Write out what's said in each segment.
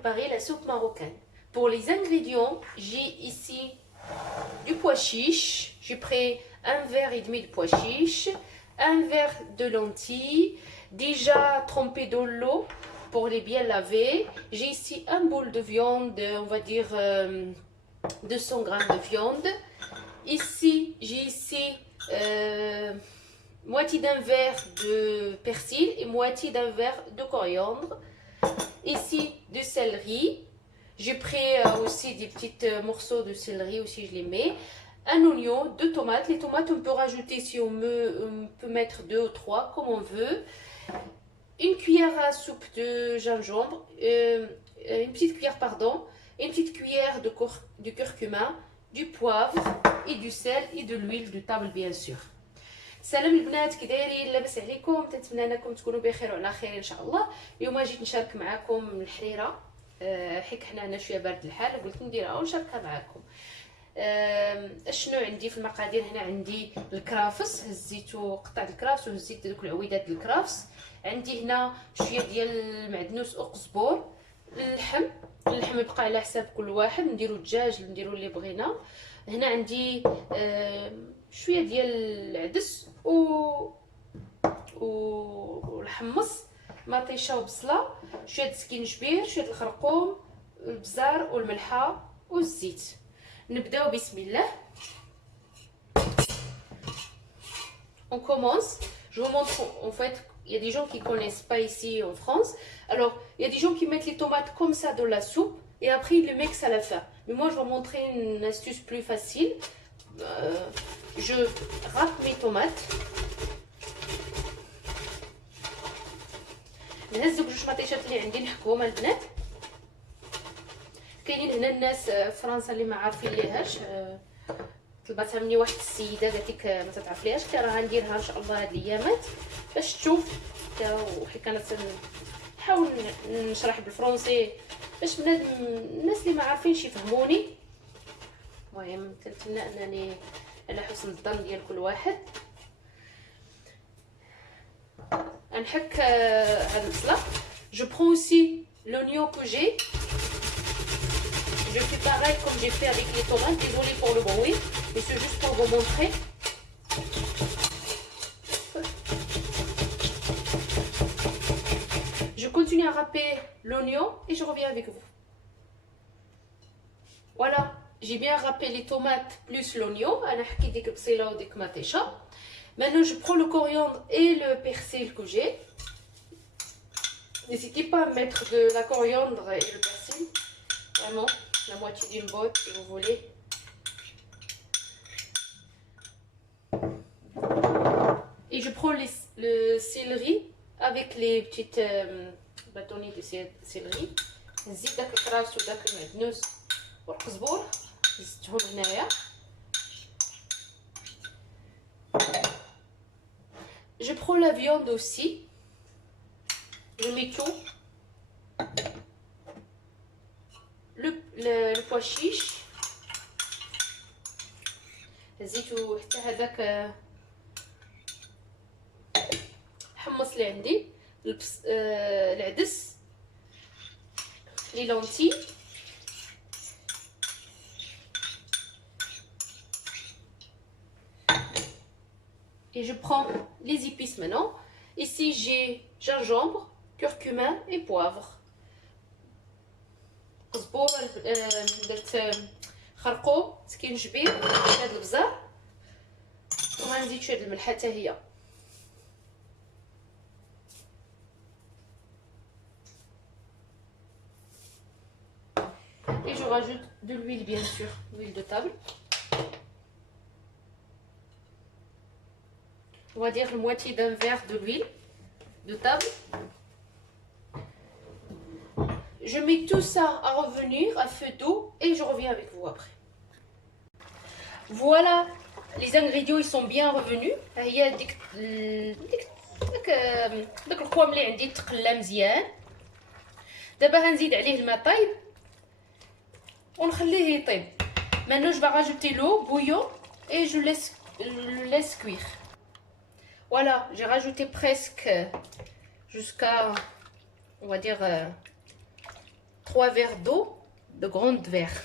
préparer la soupe marocaine. Pour les ingrédients, j'ai ici du pois chiche. J'ai pris un verre et demi de pois chiche, un verre de lentilles, déjà trempé dans l'eau pour les bien laver. J'ai ici un bol de viande, on va dire 200 grammes de viande. Ici, j'ai ici moitié d'un verre de persil et moitié d'un verre de coriandre. Ici, du céleri. J'ai pris aussi des petits morceaux de céleri, aussi je les mets. Un oignon, 2 tomates. Les tomates, on peut rajouter si on peut mettre 2 ou 3, comme on veut. Une cuillère à soupe de gingembre, une petite cuillère, pardon, une petite cuillère de curcuma, du poivre et du sel et de l'huile de table, bien sûr. سلام البنات، كي دايرين؟ لاباس عليكم؟ تنتمنى انكم تكونوا بخير وعلى خير ان شاء الله. اليوم جيت نشارك معكم الحريره، حيت حنا هنا شويه بارد الحال، قلت نديرها ونشاركها معكم. اشنو عندي في المقادير؟ هنا عندي الكرافس، هزيتو قطعه الكرافس وهزيت دوك العويدات الكرافس. عندي هنا شويه ديال المعدنوس او قزبور، اللحم يبقى على حساب كل واحد، نديرو الدجاج نديرو اللي بغينا. هنا عندي شويه ديال العدس والحمص، مطيشه وبصله، شويه سكينجبير، شويه الخرقوم، البزار والملحه والزيت. نبداو بسم الله. On commence. Je vous montre, en fait, il y a des gens qui ne connaissent pas ici en France. Alors, il y a des gens qui mettent les tomates comme ça dans la soupe et après ils le mixent à la fin. Mais moi, je vais vous montrer une astuce plus facile. Je râpe mes tomates. نهز جوج مطيشات اللي عندي نحكوهم البنات. كاينين هنا الناس في فرنسا اللي ما عارفين ليهاش، طلبتها مني واحد السيده قالت لك ما تعرف ليهاش، قلت لها غنديرها ان شاء الله هاد الايامات باش تشوف. وحيت كانت نحاول نشرح بالفرنسي باش بنادم الناس اللي ما عارفينش يفهموني. المهم كنتمنى انني على حسن الظن ديال كل واحد. نحك هاد البصله. Je prends aussi l'oignon que j'ai. Je fais pareil comme j'ai fait avec les tomates. Désolée pour le bruit, mais c'est juste pour vous montrer. Je continue à râper l'oignon et je reviens avec vous. Voilà, j'ai bien râpé les tomates plus l'oignon. Maintenant, je prends le coriandre et le persil que j'ai. N'hésitez pas à mettre de la coriandre et le persil. Vraiment, la moitié d'une botte si vous voulez. Et je prends le céleri avec les petites bâtonnets de céleri. نزيد داك الكراس وداك المعدنوس والقزبور زدتهم هنايا. Je prends la viande aussi. Je mets tout. Le pois chiche. هزيتو حتى هذاك الحمص اللي عندي، العدس، les lentilles. Et je prends les épices maintenant. Ici j'ai gingembre, curcuma et poivre. قزبور، درت خرقوم، سكينجبير، هاد البزار، وغنزيد شويه الملح حتى هي. Et je rajoute de l'huile, bien sûr, l'huile de table. On va dire la moitié d'un verre de l'huile de table. Je mets tout ça à revenir à feu doux et je reviens avec vous après. Voilà, les ingrédients ils sont bien revenus. هي داك القوام اللي عندي تقلى مزيان. دابا غنزيد عليه الماء طايب ونخليه يطيب. Maintenant je vais rajouter l'eau bouillon et je le laisse cuire. Voilà, j'ai rajouté presque jusqu'à, on va dire, 3 verres d'eau, de grands verres,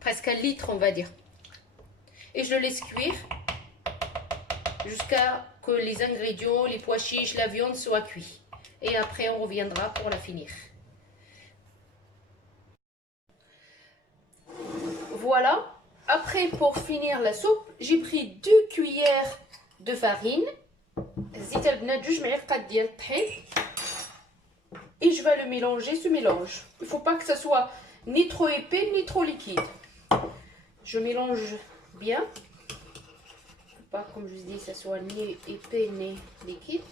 presque 1 litre on va dire. Et je le laisse cuire jusqu'à que les ingrédients, les pois chiches, la viande soient cuits. Et après on reviendra pour la finir. Voilà. Après, pour finir la soupe, j'ai pris 2 cuillères de farine. Et je vais le mélanger, ce mélange. Il ne faut pas que ça soit ni trop épais ni trop liquide. Je mélange bien. Il ne faut pas, comme je vous dis, que ça soit ni épais ni liquide.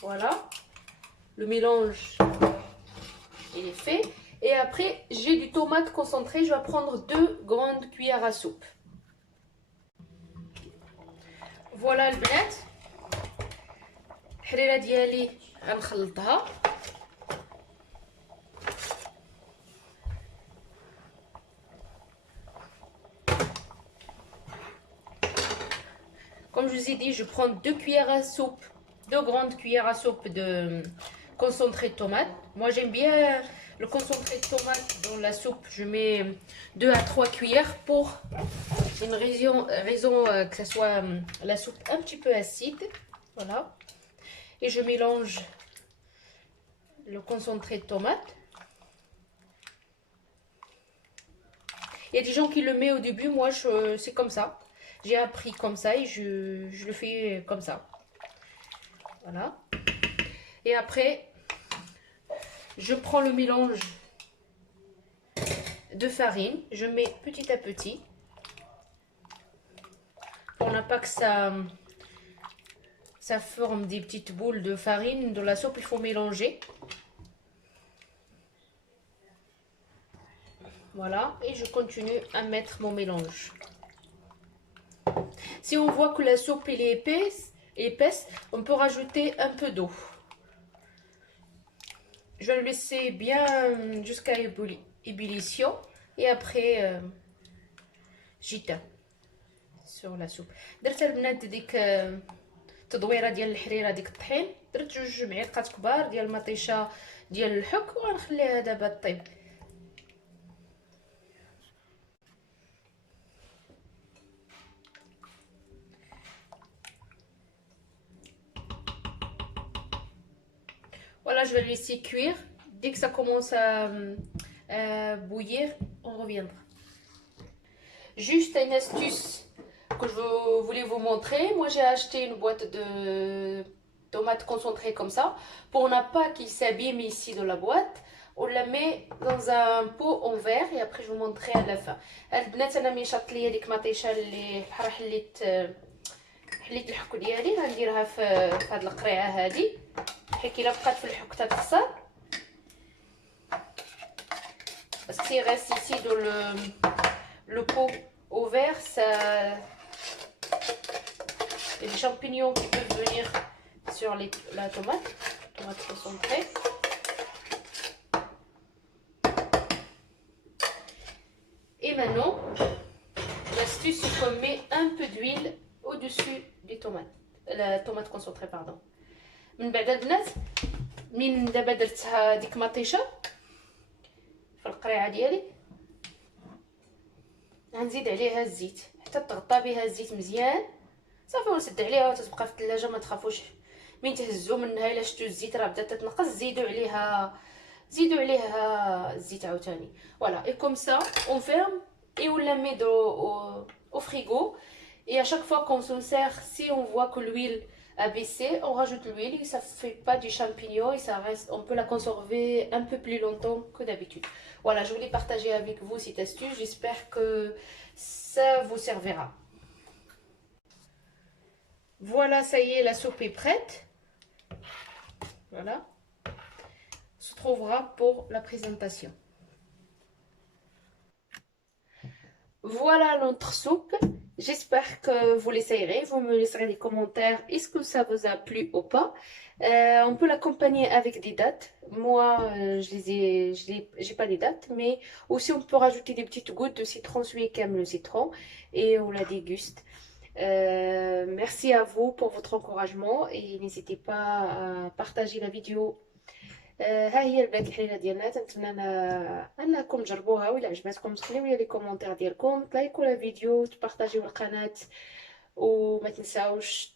Voilà, le mélange il est fait. Et après, j'ai du tomate concentré. Je vais prendre 2 grandes cuillères à soupe. Voilà البنات. الحريرة ديالي غنخلطها. Comme je vous ai dit, je prends 2 cuillères à soupe, 2 grandes cuillères à soupe de concentré de tomate. Moi j'aime bien le concentré de tomate dans la soupe. Je mets 2 à 3 cuillères pour une raison que ça soit la soupe un petit peu acide. Voilà. Et je mélange le concentré de tomate. Il y a des gens qui le mettent au début, moi c'est comme ça. J'ai appris comme ça et je le fais comme ça. Voilà. Et après, je prends le mélange de farine. Je mets petit à petit. Pour ne pas que ça forme des petites boules de farine. Dans la soupe, il faut mélanger. Voilà. Et je continue à mettre mon mélange. Si on voit que la soupe elle est épaisse, on peut rajouter un peu d'eau. Je vais le laisser bien jusqu'à ébullition et après j'éteins sur la soupe. درت البنات ديك التدويره ديال الحريره ديك الطحين، درت 2 معالق كبار ديال المطيشه ديال الحك وغنخليها دابا طيب. Voilà, je vais le laisser cuire. Dès que ça commence à bouillir, on reviendra. Juste une astuce que je voulais vous montrer. Moi, j'ai acheté une boîte de tomates concentrées comme ça. Pour ne pas qu'ils s'abîment ici dans la boîte, on la met dans un pot en verre et après je vous montrerai à la fin. البنات انا ملي شطت ليا ديك المطيشه اللي بحال حليت الحك ديالي غنديرها في هاد القريعه هادي. حيت الا بقات في الحك تتخسر. Parce que s'il reste ici dans le pot au verre, ça... il y a des champignons qui peuvent venir sur la tomate concentrée. Et maintenant, l'astuce c'est qu'on met un peu d'huile au-dessus des tomates. La tomate concentrée, pardon. من بعد البنات من دابا درتها ديك مطيشه في القريعه ديالي غنزيد عليها الزيت حتى تغطى بها الزيت مزيان صافي ونسد عليها وتتبقى في الثلاجه. ما تخافوش من تهزوا منها الا شفتوا الزيت راه بدات تتنقص زيدوا عليها الزيت عاوتاني. Voilà, et comme ça on ferme et on la met au frigo. Et à chaque fois qu'on s'en sert, si on voit que l'huile a baissé, on rajoute l'huile et ça fait pas du champignon et ça reste, on peut la conserver un peu plus longtemps que d'habitude. Voilà, je voulais partager avec vous cette astuce, j'espère que ça vous servira. Voilà, ça y est, la soupe est prête. Voilà. On se trouvera pour la présentation. Voilà notre soupe. J'espère que vous l'essayerez. Vous me laisserez des commentaires. Est-ce que ça vous a plu ou pas? On peut l'accompagner avec des dattes. Moi, j'ai pas des dattes, mais aussi on peut rajouter des petites gouttes de citron, celui qui aime le citron, et on la déguste. Merci à vous pour votre encouragement et n'hésitez pas à partager la vidéo. ها هي البنات الحليله ديالنا، تنتمنى انكم تجربوها، وإلا عجبتكم تخليو لي كومونتير ديالكم، تلايكوا لا فيديو، تبارطاجيو القناه، وما تنساوش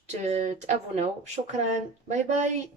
تابوناو. شكرا، باي باي.